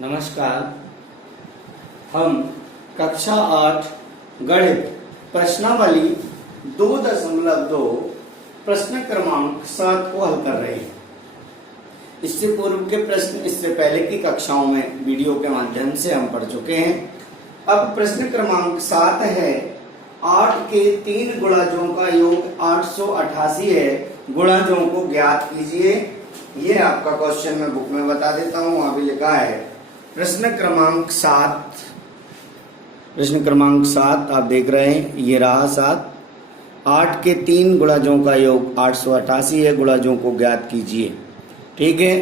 नमस्कार। हम कक्षा 8 गणित प्रश्नावली 2.2 प्रश्न क्रमांक 7 को हल कर रहे हैं। इससे पूर्व के प्रश्न इससे पहले की कक्षाओं में वीडियो के माध्यम से हम पढ़ चुके हैं। अब प्रश्न क्रमांक 7 है, 8 के 3 गुणजों का योग 888 है, गुणजों को ज्ञात कीजिए। ये आपका क्वेश्चन मैं बुक में बता देता हूं, वहां भी लिखा है प्रश्न क्रमांक 7 आप देख रहे हैं, ये रहा 7। 8 के 3 गुणजों का योग 888 है, गुणजों को ज्ञात कीजिए। ठीक है,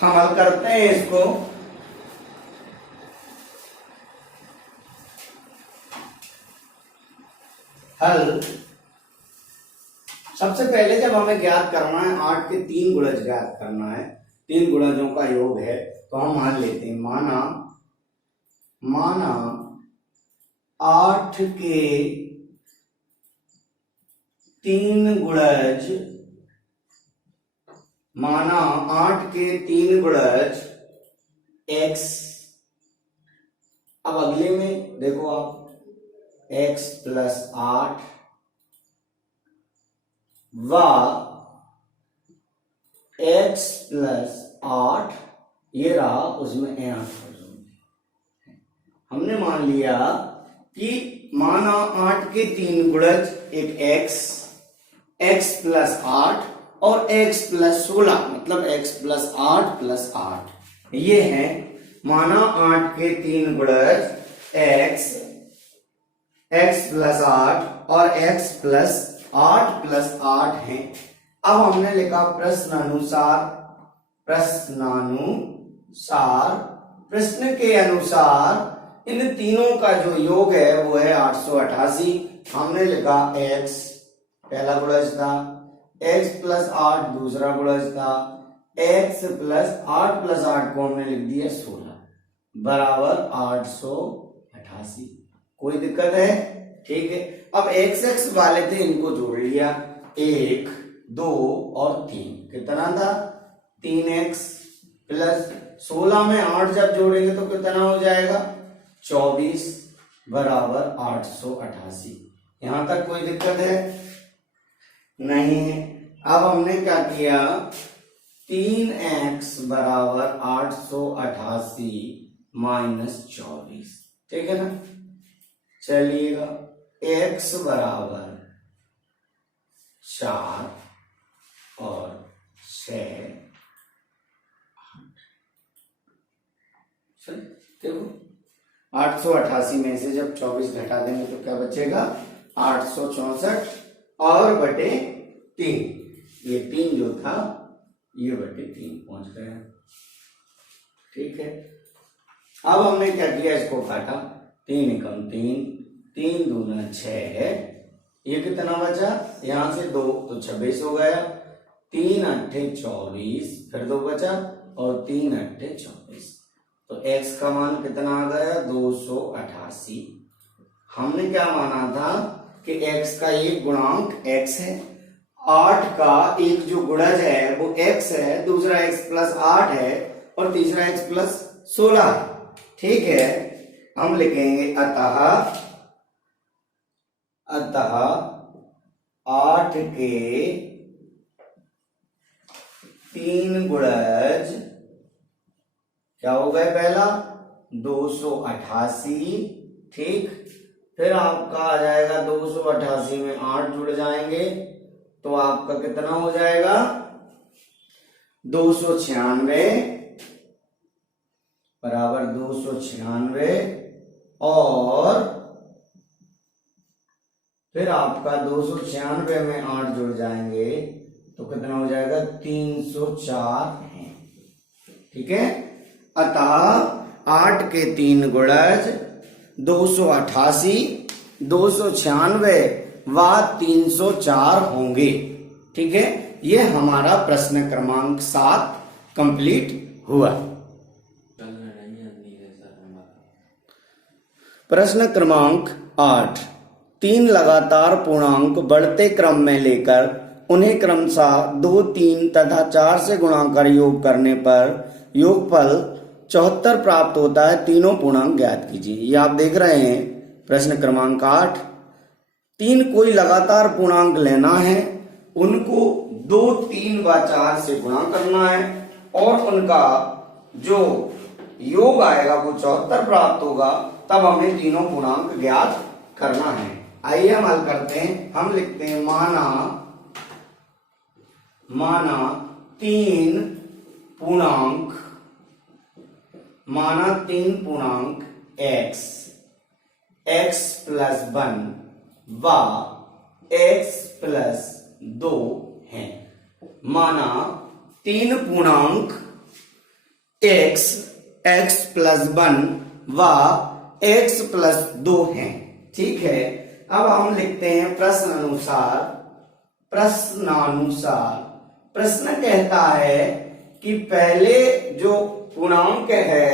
हम हल करते हैं इसको। हल सबसे पहले जब हमें ज्ञात करना है 8 के 3 गुणज ज्ञात करना है, 3 गुणजों का योग है, तो हम मान लेते हैं माना 8 के 3 गुणज, माना 8 के 3 गुणज x। अब अगले में देखो आप, x + 8 व x + 8, ये रहा, उसमें 8। हमने मान लिया कि माना 8 के 3 गुणज, एक x + 8 और x + 16, मतलब x + 8 + 8, ये है माना 8 के 3 गुणज x + 8 और x + 8 + 8 है। अब हमने लिखा प्रश्न के अनुसार इन तीनों का जो योग है वो है 888। हमने लिखा x पहला गुणज था, x + 8 दूसरा गुणज था, x + 8 + 8 को हमने लिख दिया 16 बराबर 888। कोई दिक्कत है? ठीक है। अब x वाले थे, इनको जोड़ लिया, 1 2 और 3, कितना था 3x + 16 में 8 जब जोड़ेंगे तो कितना हो जाएगा 24 बराबर 888। यहां तक कोई दिक्कत है? नहीं है। अब हमने क्या किया, 3x बराबर 888 - 24, ठीक है ना। चलिएगा, x बराबर 4 और 6, देखो 888 में से जब 24 घटा देंगे तो क्या बचेगा 864 और बटे 3, ये 3 जो था ये बटे 3 पहुंच गया। ठीक है। अब हमने क्या किया, इसको काटा, 3 एकम 3, 3 दूना 6 है, ये कितना बचा, यहां से 2 तो 26 हो गया, 3 अट्ठे 24, फिर 2 बचा और 3 अट्ठे 24, तो x का मान कितना आ गया 288। हमने क्या माना था कि x का एक गुणांक x है, 8 का एक जो गुणज है वो x है, दूसरा x + 8 है और तीसरा x + 16 है। ठीक है। हम लिखेंगे अतः 8 के 3 गुणज क्या हो गए, पहला 288, ठीक, फिर आपका आ जाएगा 288 में 8 जुड़ जाएंगे तो आपका कितना हो जाएगा 296 बराबर 296, और फिर आपका 296 में 8 जुड़ जाएंगे तो कितना हो जाएगा 304 है। ठीक है। अतः 8 के 3 गुणज 288, 296 व 304 होंगे। ठीक है। ये हमारा प्रश्न क्रमांक 7 कंप्लीट हुआ। प्रश्न क्रमांक 8, 3 लगातार पूर्णांक बढ़ते क्रम में लेकर उन्हें क्रमशः 2, 3 तथा 4 से गुणा कर योग करने पर योगफल 74 प्राप्त होता है, तीनों पूर्णांक ज्ञात कीजिए। ये आप देख रहे हैं प्रश्न क्रमांक 8। 3 कोई लगातार पूर्णांक लेना है, उनको 2, 3 व 4 से गुणा करना है और उनका जो योग आएगा वो 74 प्राप्त होगा, तब हमें तीनों पूर्णांक ज्ञात करना है। आइए हम हल करते हैं। हम लिखते हैं माना 3 पूर्णांक x प्लस 1 व x प्लस 2 है। माना 3 पूर्णांक x प्लस 1 व x प्लस 2 है। ठीक है, अब हम लिखते हैं प्रश्नानुसार। प्रश्न कहता है कि पहले जो पूर्णांक है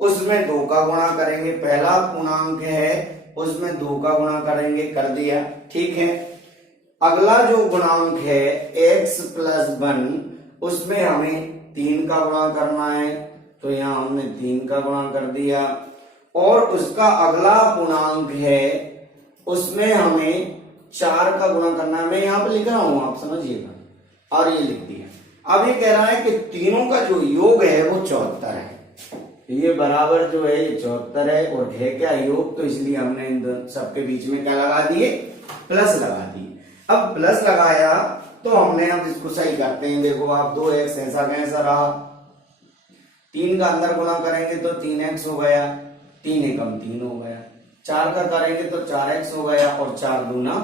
उसमें 2 का गुणा करेंगे। पहला पूर्णांक है उसमें 2 का गुणा करेंगे, कर दिया। ठीक है, अगला जो गुणांक है x प्लस 1 उसमें हमें 3 का गुणा करना है, तो यहां हमने 3 का गुणा कर दिया। और उसका अगला पूर्णांक है उसमें हमें 4 का गुणा करना है। मैं यहाँ पे लिख रहा हूं, आप समझिएगा, और ये लिख दिया। अब ये कह रहा है कि तीनों का जो योग है वो 74 है। ये बराबर जो है ये 74 है, और है क्या योग, तो इसलिए हमने इन सबके बीच में क्या लगा दिए, प्लस लगा दिए। अब प्लस लगाया तो हमने अब इसको सही करते हैं। देखो आप 2x ऐसा कैसा रहा, 3 का अंदर गुणा करेंगे तो 3x हो गया, 3 एकम 3 हो गया। 4 का करेंगे तो 4x हो गया, और 4 दूना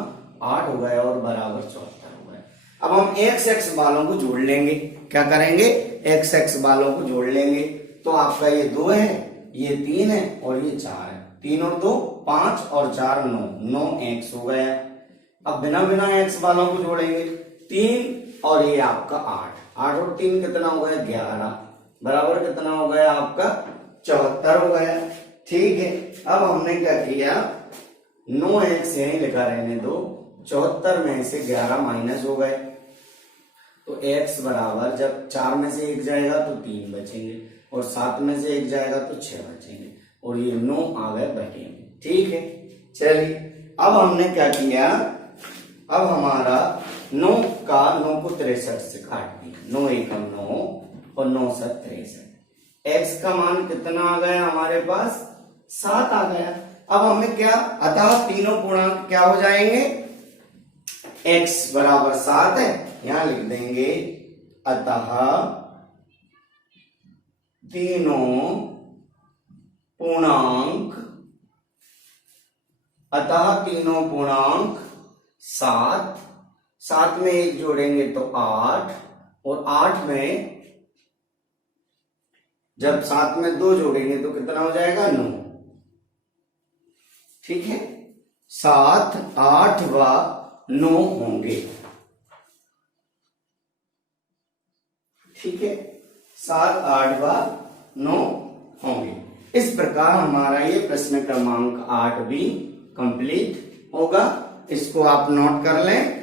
8 हो गया, और बराबर 74 हो गया। अब हम x वालों को जोड़ लेंगे। क्या करेंगे, x वालों को जोड़ लेंगे। तो आपका ये 2 है, ये 3 है, और ये 4 है। 3 और 2 5 और 4 9x हो गया। अब बिना x वालों को जोड़ेंगे, 3 और ये आपका 8 और 3 कितना हो गया, 11, बराबर कितना हो गया आपका 74 हो गया। ठीक है, अब हमने क्या किया, 9x यही लिखा रहने दो, 74 में से 11 माइनस हो गए, तो x बराबर, जब 4 में से 1 जाएगा तो 3 बचेंगे, और 7 में से 1 जाएगा तो 6 बचेंगे, और ये 9 आ गए बटे में। ठीक है, चलिए अब हमने क्या किया, अब हमारा 9 को 63 से काट दिया। 9 एकम 9 और 9 7 63। x का मान कितना आ गया हमारे पास, 7 आ गया। अब हमें क्या, अतः तीनों पूर्णांक क्या हो जाएंगे, x बराबर 7 है, यहां लिख देंगे अतः तीनों पूर्णांक 7, 7 में 1 जोड़ेंगे तो 8, और 8 में जब 7 में 2 जोड़ेंगे तो कितना हो जाएगा, 9। ठीक है, 7, 8 व 9 होंगे। ठीक है, 7, 8 व 9 होंगे। इस प्रकार हमारा ये प्रश्न क्रमांक 8 भी कंप्लीट होगा। इसको आप नोट कर लें।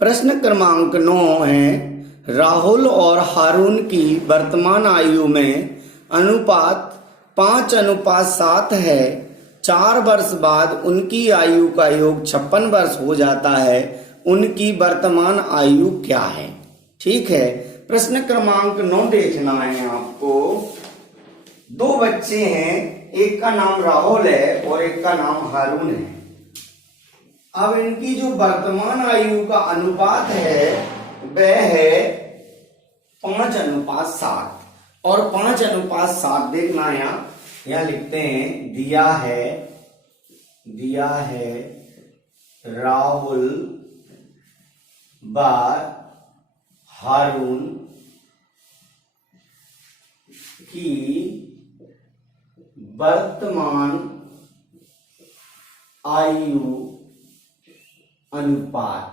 प्रश्न क्रमांक 9 है, राहुल और हारून की वर्तमान आयु में अनुपात 5:7 है। 4 वर्ष बाद उनकी आयु का योग 56 वर्ष हो जाता है। उनकी वर्तमान आयु क्या है। ठीक है, प्रश्न क्रमांक 9 देखना है आपको। 2 बच्चे हैं, एक का नाम राहुल है और एक का नाम हारून है। अब इनकी जो वर्तमान आयु का अनुपात है वह है 5:7, और 5:7 देखना यहां लिखते हैं, दिया है राहुल बार हारून की वर्तमान आयु अनुपात।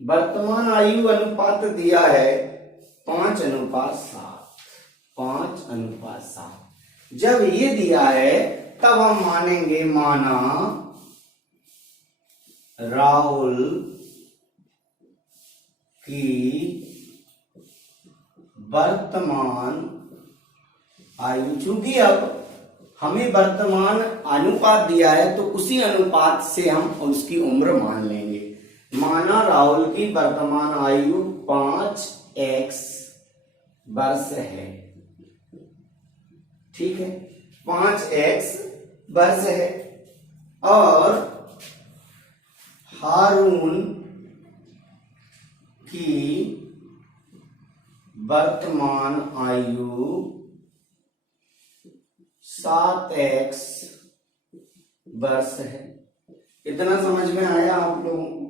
वर्तमान आयु अनुपात दिया है 5:7। 5:7 जब ये दिया है तब हम मानेंगे, माना राहुल की वर्तमान आयु, चूंकि अब हमें वर्तमान अनुपात दिया है तो उसी अनुपात से हम उसकी उम्र मान लेंगे। माना राहुल की वर्तमान आयु 5x वर्ष है, ठीक है, 5x वर्ष है, और हारून की वर्तमान आयु 7x वर्ष है। इतना समझ में आया आप लोगों को?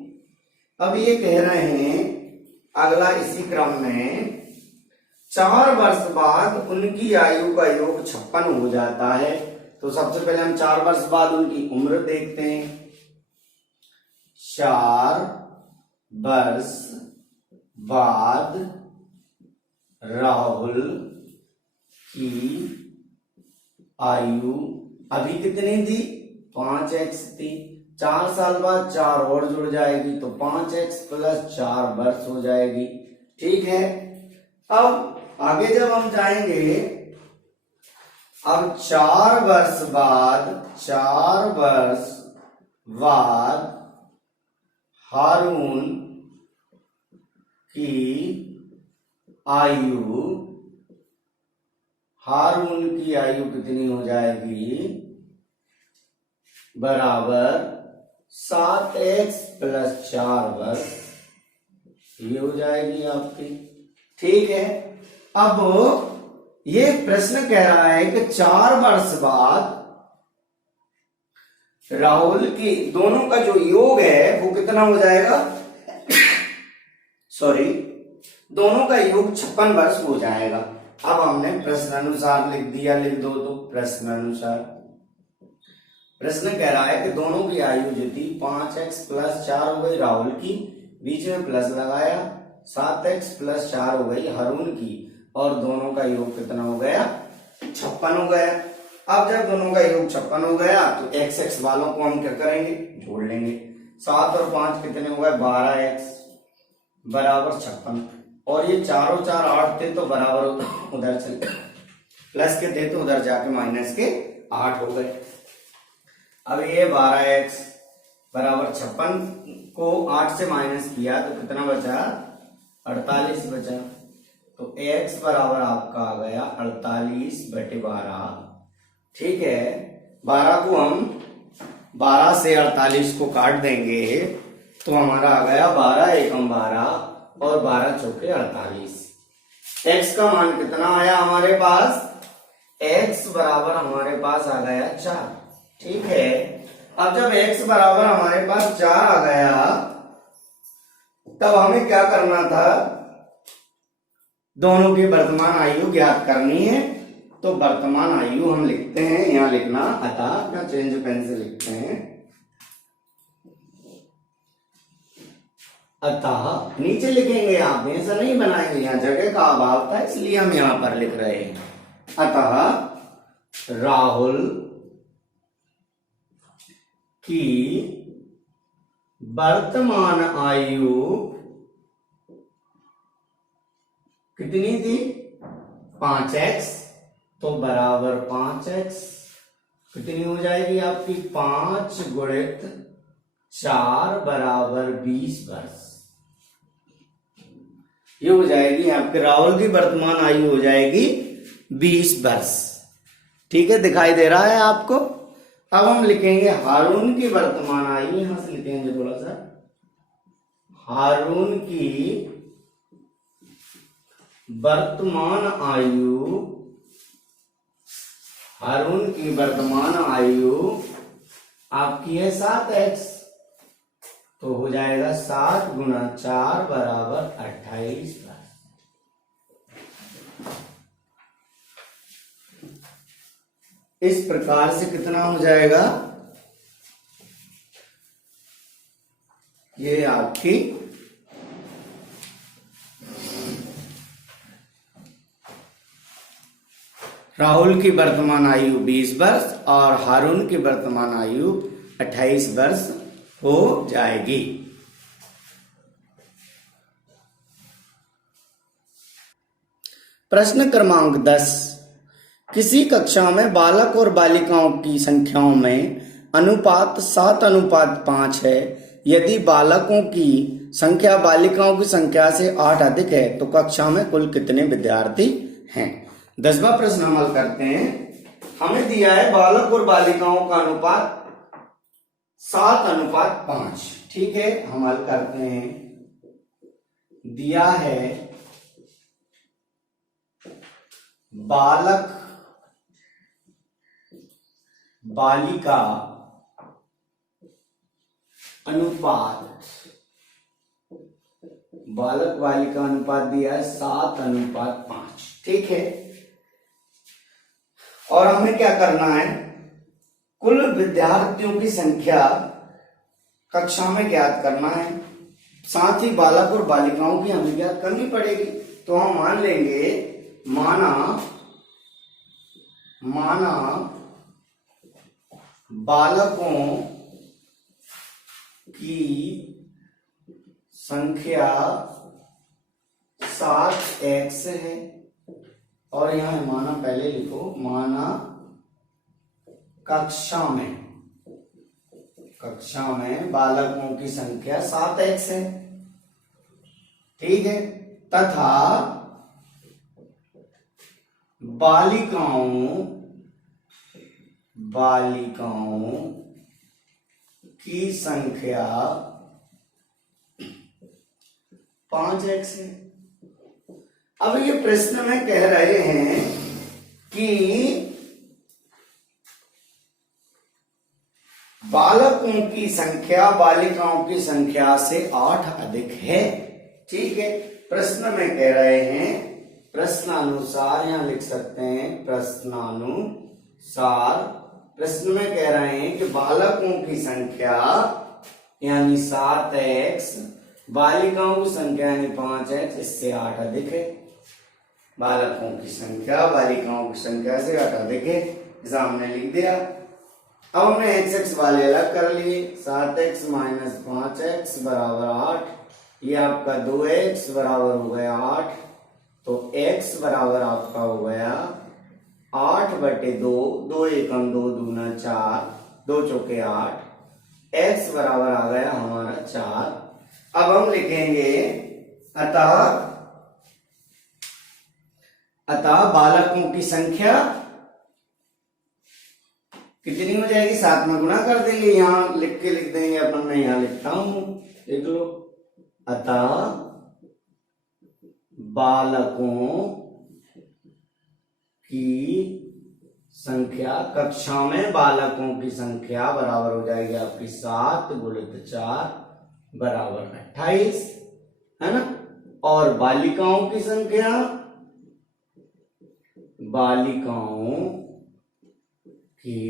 अब ये कह रहे हैं अगला इसी क्रम में 4 वर्ष बाद उनकी आयु का योग 56 हो जाता है। तो सबसे पहले हम 4 वर्ष बाद उनकी उम्र देखते हैं। 4 वर्ष बाद राहुल की आयु अभी कितनी थी? 5x थी। 4 साल बाद 4 और जुड़ जाएगी तो 5x + 4 वर्ष हो जाएगी, ठीक है। अब आगे जब हम जाएंगे, अब 4 वर्ष बाद हारून की आयु कितनी हो जाएगी? बराबर 7x + 4 वर्ष, ये हो जाएगी आपकी, ठीक है। अब ये प्रश्न कह रहा है कि 4 वर्ष बाद राहुल की दोनों का जो योग है वो कितना हो जाएगा? सॉरी, दोनों का योग 56 वर्ष हो जाएगा। अब हमने प्रश्न अनुसार लिख दिया, लिख दो तो प्रश्न अनुसार। प्रश्न कह रहा है कि दोनों की आयु जो थी 5x + 4 हो गई राहुल की, बीच में प्लस लगाया, 7x + 4 हो गई हारून की, और दोनों का योग कितना हो गया? 56 हो गया। अब जब दोनों का योग 56 हो गया तो x वालों को हम क्या करेंगे? जोड़ लेंगे। 7 और 5 कितने हो गए? 12x बराबर 56, और ये चारों 4 8 थे तो बराबर उधर चल प्लस के थे तो उधर जाके माइनस के 8 हो गए। अब ये 12x बराबर 56 को 8 से माइनस किया तो कितना बचा? 48 बचा। तो x बराबर आपका आ गया 48/12, ठीक है। 12 को हम 12 से 48 को काट देंगे तो हमारा आ गया 12 एकम 12 और 12 चौके 48। x का मान कितना आया हमारे पास? x बराबर हमारे पास आ गया 4, ठीक है। अब जब x बराबर हमारे पास 4 आ गया तब हमें क्या करना था? दोनों की वर्तमान आयु ज्ञात करनी है। तो वर्तमान आयु हम लिखते हैं, यहां लिखना अतः, या चेंज पेन से लिखते हैं अतः, नीचे लिखेंगे आप, ऐसा नहीं बनाएंगे, यहाँ जगह का अभाव था इसलिए हम यहां पर लिख रहे हैं। अतः राहुल की वर्तमान आयु कितनी थी? 5x, तो बराबर 5x कितनी हो जाएगी आपकी? 5 × 4 बराबर 20 वर्ष। ये हो जाएगी आपके राहुल की वर्तमान आयु हो जाएगी 20 वर्ष, ठीक है। दिखाई दे रहा है आपको? अब हम लिखेंगे हारून की वर्तमान आयु, यहां से लिखेंगे थोड़ा सा, हारून की वर्तमान आयु, हारून की वर्तमान आयु आपकी है 7x, तो हो जाएगा 7 × 4 बराबर 28 वर्ष। इस प्रकार से कितना हो जाएगा? ये आपकी राहुल की वर्तमान आयु 20 वर्ष और हारून की वर्तमान आयु 28 वर्ष हो जाएगी। प्रश्न क्रमांक 10, किसी कक्षा में बालक और बालिकाओं की संख्याओं में अनुपात 7:5 है। यदि बालकों की संख्या बालिकाओं की संख्या से 8 अधिक है तो कक्षा में कुल कितने विद्यार्थी हैं? 10वां प्रश्न हम हल करते हैं। हमें दिया है बालक और बालिकाओं का अनुपात 7:5। ठीक है, हम हल करते हैं। दिया है बालक बालिका अनुपात, बालक बालिका अनुपात दिया है 7:5। ठीक है, और हमें क्या करना है, कुल विद्यार्थियों की संख्या कक्षा में ज्ञात करना है, साथ ही बालक और बालिकाओं की हमें ज्ञात करनी पड़ेगी। तो हम मान लेंगे, माना बालकों की संख्या 7x है, और यहां माना पहले लिखो, माना कक्षा में बालकों की संख्या 7x है। ठीक है, तथा बालिकाओं की संख्या 5x है। अब ये प्रश्न में कह रहे हैं कि बालकों की संख्या बालिकाओं की संख्या से 8 अधिक है। ठीक है, प्रश्न में कह रहे हैं, प्रश्नानुसार यहां लिख सकते हैं, प्रश्नानुसार प्रश्न में कह रहे हैं कि बालकों की संख्या यानी 7x, बालिकाओं की संख्या यानी 5x, इससे 8 अधिक है। बालकों की संख्या बालिकाओं की संख्या से 8 अधिक है, ऐसा हमने लिख दिया। अब हमने x वाले अलग कर लिए, 7x - 5x बराबर 8, ये आपका 2x बराबर हो गया 8, तो x बराबर आपका हो गया 8/2, 2 एकम 2 दूना 4, 2 चौके 8, x बराबर आ गया हमारा 4। अब हम लिखेंगे अतः बालकों की संख्या कितनी हो जाएगी, 7 में गुणा कर देंगे, यहां लिख देंगे अपन, मैं यहां लिखता हूं, देख लो। अतः बालकों की संख्या, कक्षा में बालकों की संख्या बराबर हो जाएगी आपकी 7 × 4 बराबर 28, है ना। और बालिकाओं की संख्या, की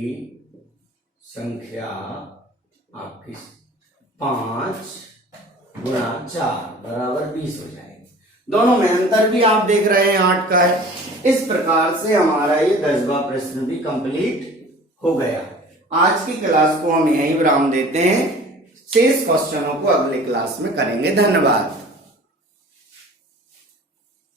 संख्या आपकी 5 × 4 बराबर 20 हो जाएगी। दोनों में अंतर भी आप देख रहे हैं 8 का है। इस प्रकार से हमारा ये 10वां प्रश्न भी कंप्लीट हो गया। आज की क्लास को हम यहीं विराम देते हैं, शेष क्वेश्चनों को अगले क्लास में करेंगे। धन्यवाद।